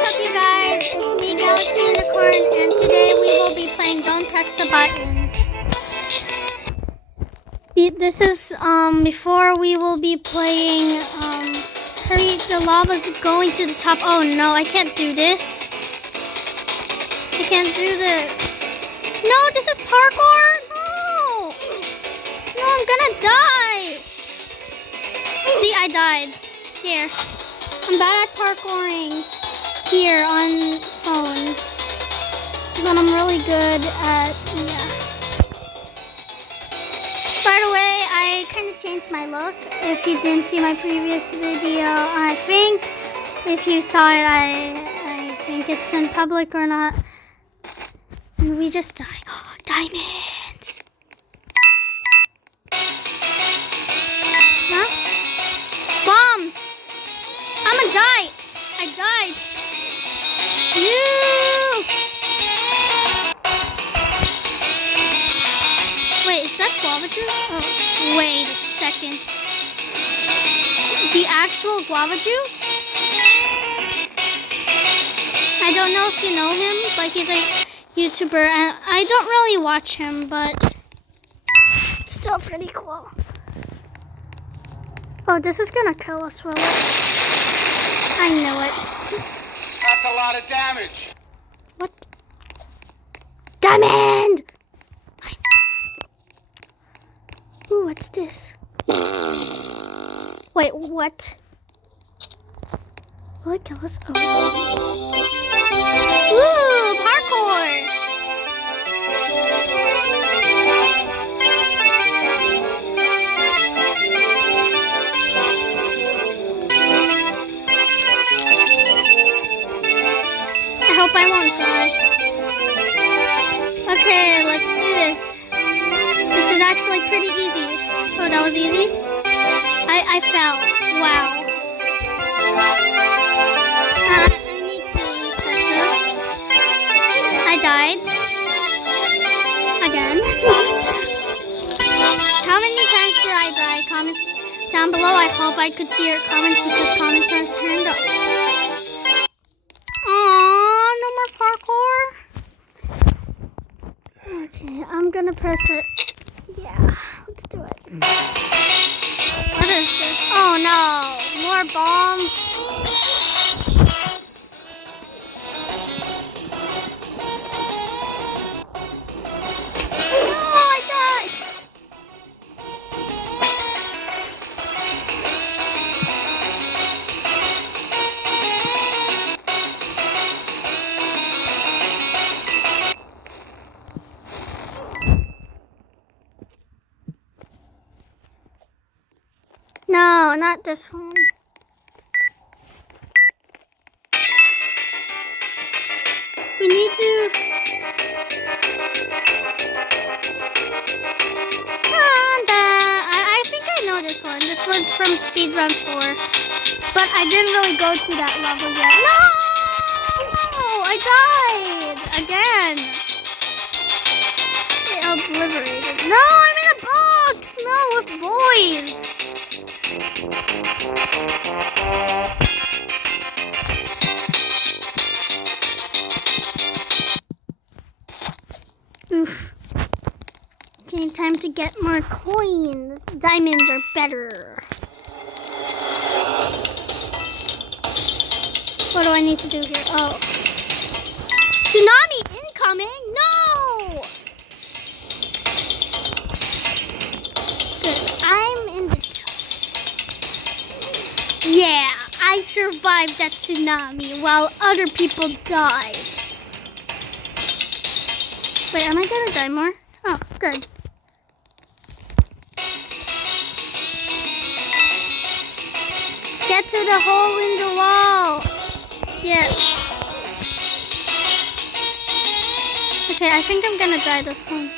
what's up you guys? It's me, Galaxy Unicorn, and today we will be playing Don't Press the Button. This is, before we will be playing, hurry, the lava's going to the top. Oh no, I can't do this. I can't do this. No, this is parkour? No! No, I'm gonna die. See, I died. There. I'm bad at parkouring here on phone. But I'm really good at, yeah. By the way, I kind of changed my look. If you didn't see my previous video, I think if you saw it, I think it's in public or not. And we just died. Oh, diamonds. Huh? Bombs. I'm gonna die. I died. Wait, is that guava juice? Oh, wait a second. The actual guava juice? I don't know if you know him, but he's a YouTuber, and I don't really watch him, but it's still pretty cool. Oh, this is gonna kill us, will it? I know it. That's a lot of damage. What? Diamond! Ooh, what's this? Wait, what? Will it kill us? Oh. Ooh, parkour! I hope I won't die. Okay, let's do this. This is actually pretty easy. Oh, that was easy? I fell. Wow. I need to reset this. I died. Again. How many times did I die? Comment down below. I hope I could see your comments because comments are turned off. Aww, no more parkour. Okay, I'm gonna press it. Yeah, let's do it. What is this? Oh no, more bombs. No, I died. No, not this one. We need to... I think I know this one. This one's from Speedrun 4. But I didn't really go to that level yet. No! I died! Again! It obliterated. No, I'm in a box! No, with boys! Oof. Okay, time to get more coins. Diamonds are better. What do I need to do here? Oh. Tsunami incoming? No! Good. I'm in the Yeah, I survived that tsunami while other people died. Wait, am I gonna die more? Oh, good. Get to the hole in the wall. Yes. Okay, I think I'm gonna die this one.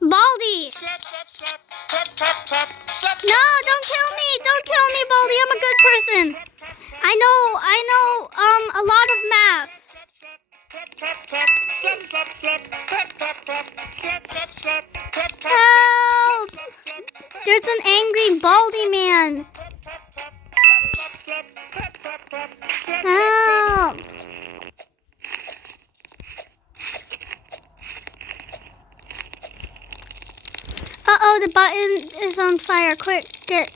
Baldi! No, don't kill me! Don't kill me, Baldi! I'm a good person. I know, a lot of math. Help! There's an angry baldy man. Help. Uh-oh, the button is on fire. Quick, get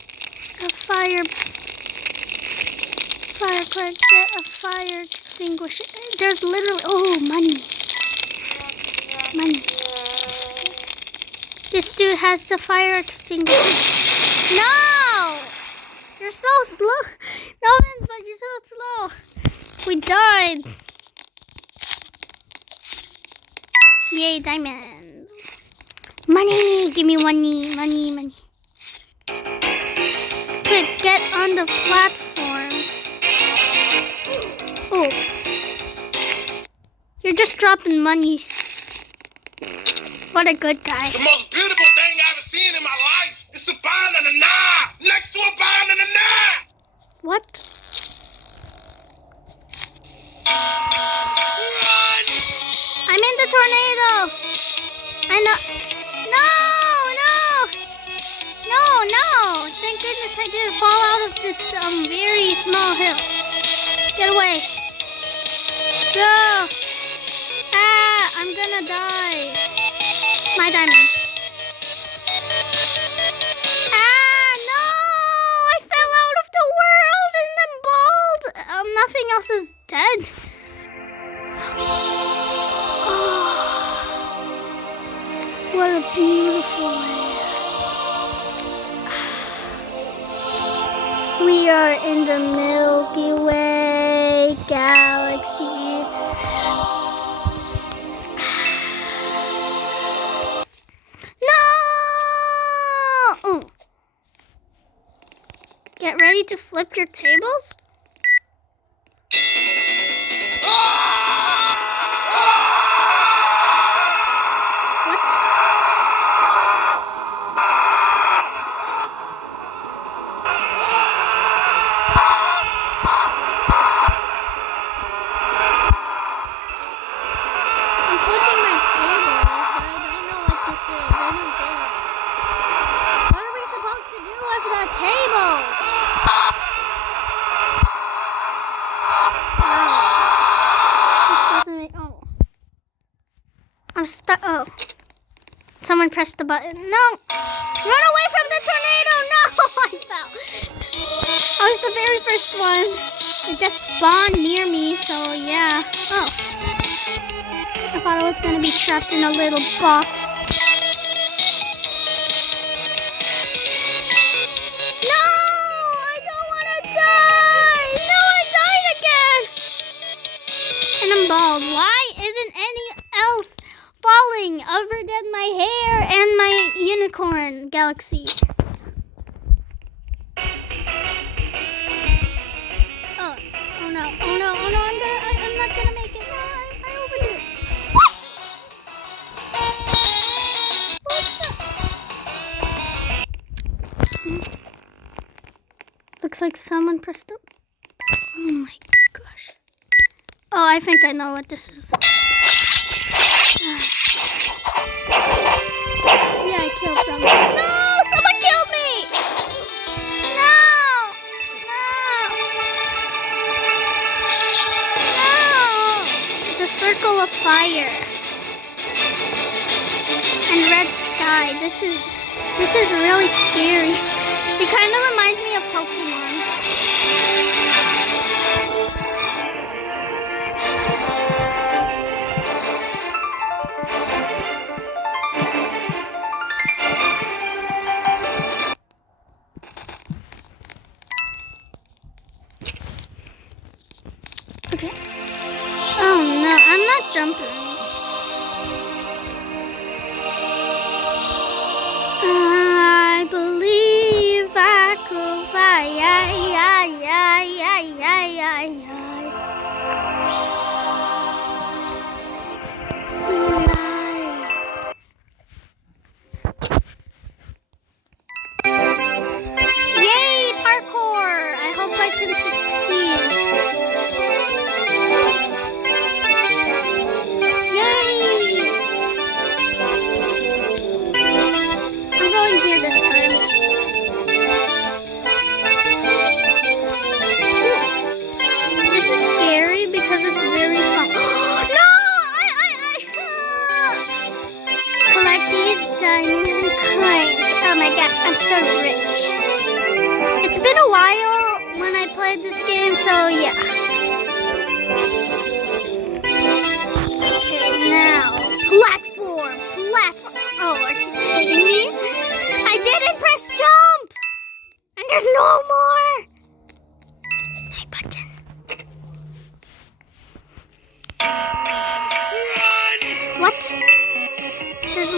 a fire. Quick, get a fire extinguisher. There's literally, oh, money. Money. This dude has the fire extinguisher. No! You're so slow. No, but you're so slow. We died. Yay, diamonds. Money. Give me money. Money. Quick, get on the platform. Oh. You're just dropping money. What a good guy. The most beautiful thing I've ever seen in my life is a banana next to a banana. What? Run! I'm in the tornado. I know. No. Thank goodness I didn't fall out of this very small hill. Get away. Go. Ah, I'm gonna die. My diamond. Ah, no! I fell out of the world and I'm bald. Nothing else is dead. Oh, what a beautiful land. We are in the Milky Way galaxy. No! Oh. Get ready to flip your tables? What? I'm flipping my table, but I don't know what this is. I don't get it. What are we supposed to do with the table? This doesn't make. Oh. I'm stuck. Oh. Someone pressed the button. No! Run away from the tornado! No! I fell. I was the very first one. It just spawned near me, so yeah. Oh. I thought I was gonna be trapped in a little box. No! I don't wanna die! No, I died again! And I'm bald. Why isn't any else falling other than my hair and my unicorn galaxy? Oh no, I'm not gonna make it. No, I opened it. What? What's up? Looks like someone pressed it. Oh my gosh. Oh, I think I know what this is. Yeah, I killed someone. No! Someone killed me! No! The circle of fire. And red sky. This is really scary. It kind of reminds me of Pokemon. Okay. Oh no, I'm not jumping. I believe I could fly. my gosh, I'm so rich. It's been a while when I played this game, so yeah. Okay, now platform. Oh, are you kidding me? I didn't press jump, and there's no more. My button. What? There's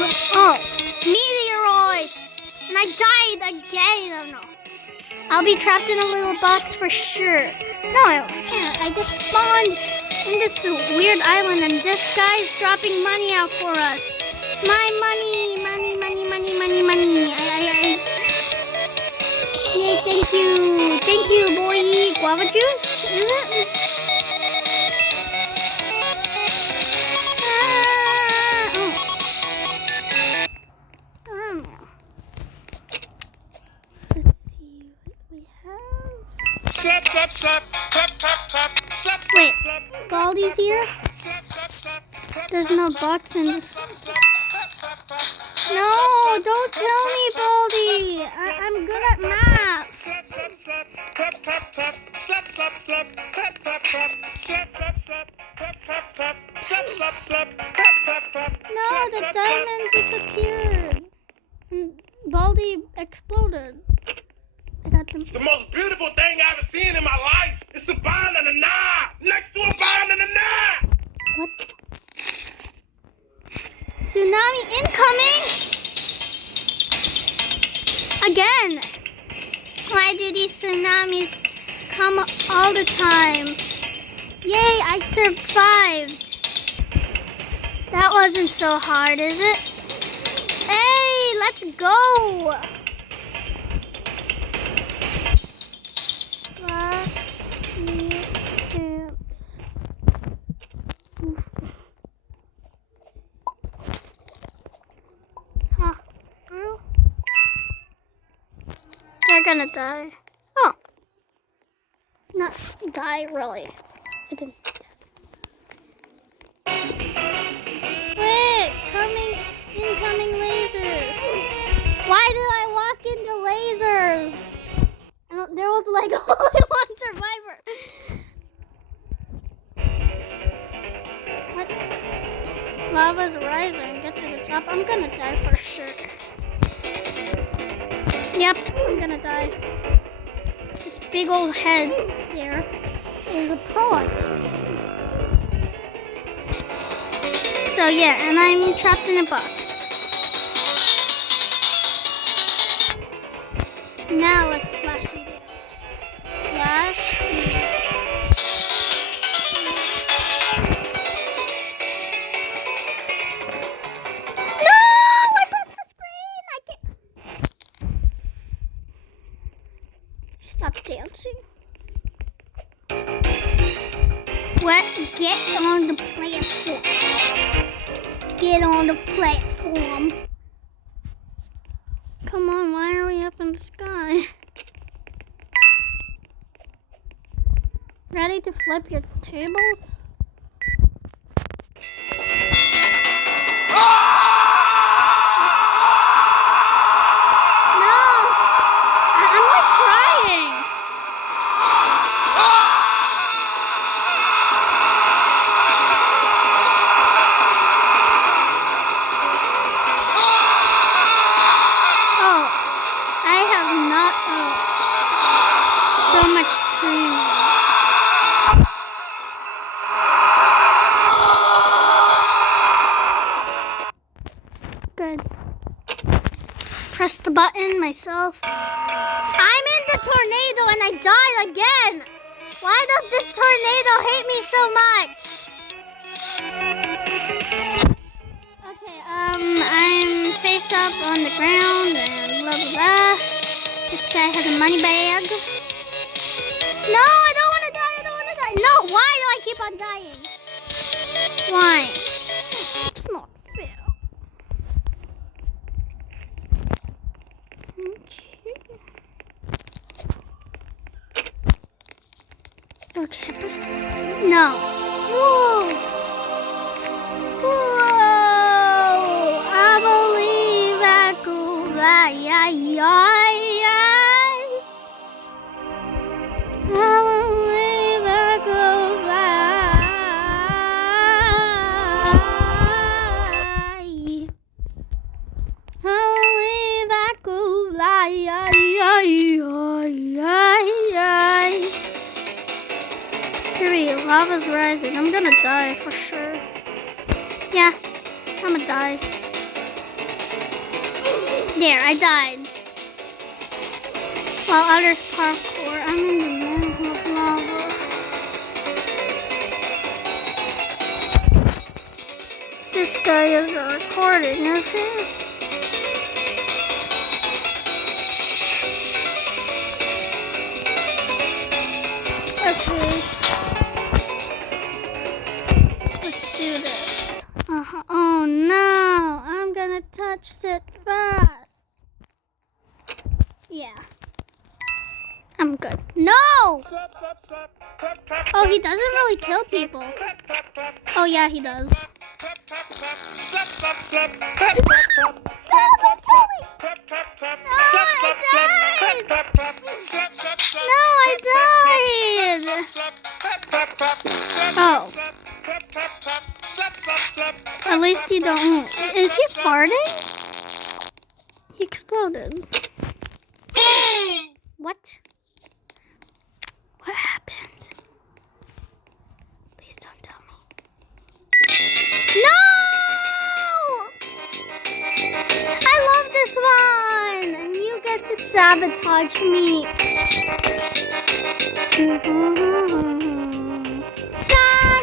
meteoroid, and I died again. Oh no. I'll be trapped in a little box for sure. No, I can't. I just spawned in this weird island and this guy's dropping money out for us. My money. Yay, thank you. Thank you, boy. Guava juice, is it? I don't know. Let's see what we have. Slap, slap, slap, clap, clap, clap, slap, Wait, slap, Baldi's here? slap, slap, slap, clap, There's no box in this. slap, slap, clap, clap, clap, slap, No, don't kill me, Baldi. I'm good at math. slap, slap, slap, clap, clap, clap, slap, slap, slap, clap, clap, clap, slap, slap, slap, clap, clap, clap, slap, slap, slap, clap, clap, clap. No, the diamond disappeared. And Baldi exploded. I got them. It's the most beautiful thing I've ever seen in my life. It's a banana next to a banana. What? Tsunami incoming! Again! Why do these tsunamis come all the time? Yay, I survived! That wasn't so hard, is it? Hey, let's go! Last dance. Huh. Girl? They're gonna die. Oh. Not die, really. I didn't. Wait! Incoming lasers! Why did I walk into lasers? There was like only one survivor. What? Lava's rising. Get to the top. I'm gonna die for sure. Yep, I'm gonna die. This big old head here is a pro at this game. So yeah, and I'm trapped in a box. Now let's slash and dance. Slash and dance. No! I pressed the screen! I can't. Stop dancing. What? Get on the platform. Get on the platform. Come on, why are we up in the sky? Ready to flip your tables? No! I'm like crying. Oh, I have not. Oh, so much screaming. Good. Press the button myself. I'm in the tornado and I died again. Why does this tornado hate me so much? Okay, I'm face up on the ground and blah blah blah. This guy has a money bag. No, I don't want to die. I don't want to die. No, why do I keep on dying? Why? It's not fair. Okay, press the button. No. Whoa. Whoa. I believe I could fly. I believe I could fly. I believe I could fly. Hurry, lava's rising. I'm gonna die for sure. Yeah, I'm gonna die. There, I died. While others parkour, I'm in the middle of lava. This guy is recording, is he? Let's see. Let's do this. Oh no, I'm gonna touch it fast. Yeah. I'm good. No! Slap, slap, slap. Clap, clap, Oh, he clap. doesn't really kill people. Clap, clap, clap. Oh yeah, he does. Clap, clap, clap. Slap, slap, slap. Clap, clap, clap. Slap, slap, slap. Clap, clap, clap. Slap, slap, slap. Clap, clap, clap. Slap, slap, slap. No, I died. Slap, clap, clap, clap. Slap, Oh. slap, clap, clap, clap. Slap, slap, slap. At least you don't. Is he farting? He exploded. What? What happened? Please don't tell me. No! I love this one! And you get to sabotage me. Dun,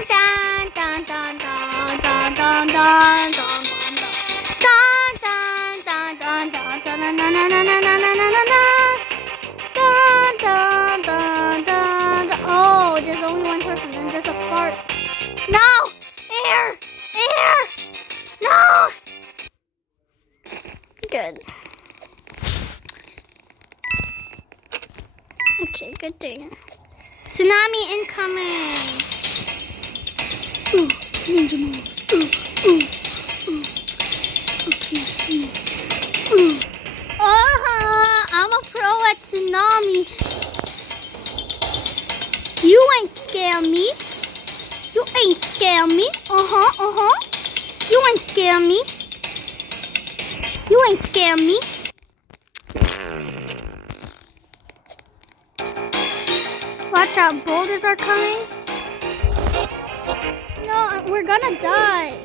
dun, dun, dun, dun, dun, dun, dun, dun, dun, dun, dun, dun, dun, dun, dun, na, na, na, na, na, na, na, na. Dun, dun, dun, dun, dun. Oh, there's only one person and there's a fart. No! Air! Air! No! Good. Okay, good thing. Tsunami incoming! Ooh, ninja moves. Ooh, ooh, ooh. Okay, ooh. I'm a pro at tsunami. You ain't scare me. You ain't scare me. You ain't scare me. You ain't scare me. Watch out, boulders are coming. No, we're gonna die.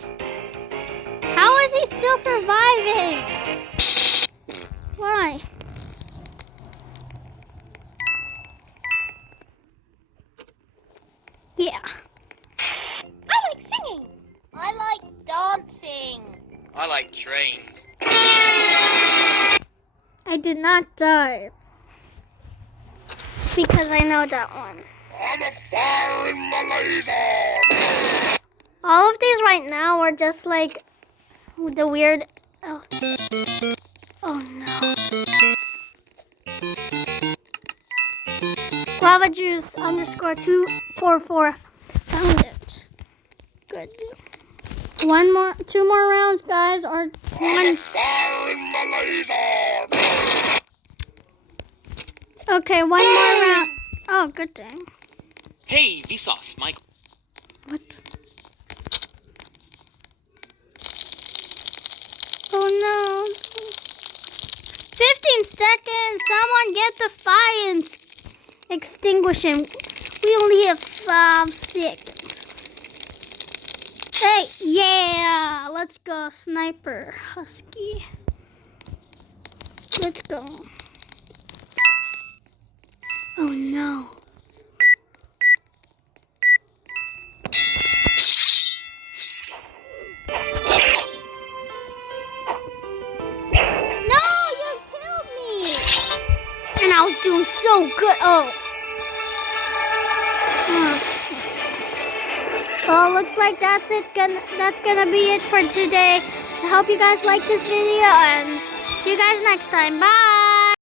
How is he still surviving? Why? Yeah. I like singing. I like dancing. I like trains. I did not die. Because I know that one. I'm a fire in my laser. All of these right now are just like the weird. Oh no. Lava juice underscore 244. Found it. Good. Two more rounds, guys, or one. Fire in my laser. Okay, one more round. Oh, good thing. Hey, Vsauce, Michael. What? Oh no. 15 seconds. Someone get the fire and extinguish him. We only have 5 seconds. Hey, yeah. Let's go, Sniper Husky. Let's go. Oh no. No, you killed me. And I was doing so good. Oh. Well, looks like that's it. That's gonna be it for today. I hope you guys like this video and see you guys next time. Bye.